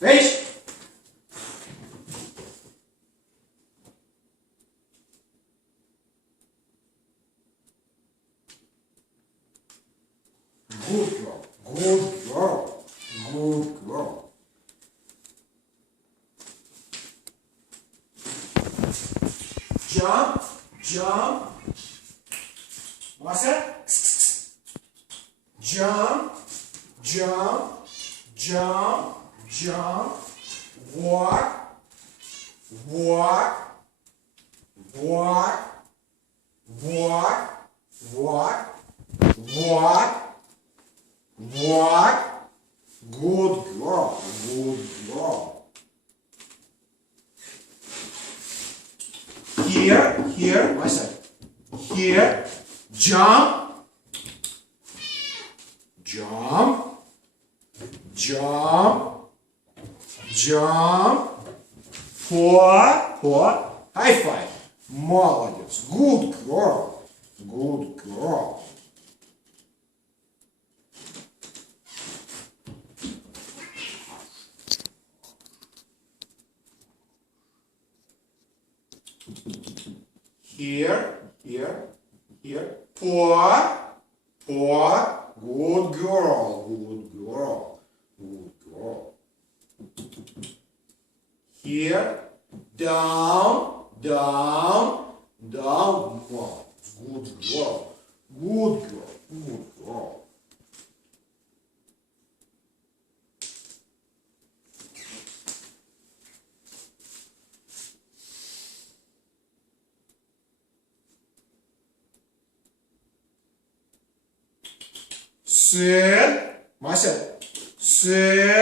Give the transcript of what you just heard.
Face. Good girl. Good girl. Good girl. Jump. Jump. Вася. Jump. Jump. Jump. Jump. Walk. Walk. Walk. Walk. Walk. Walk. Walk. Good girl. Good girl. Here, my side. Here, jump, jump, jump, jump. Four. High five. Молодец. Good girl. Good girl. Here. Four. Good girl. Good girl. Good girl. Here. Down. Wow. Good girl. Good girl. Good girl. Sit. Мася. Sit.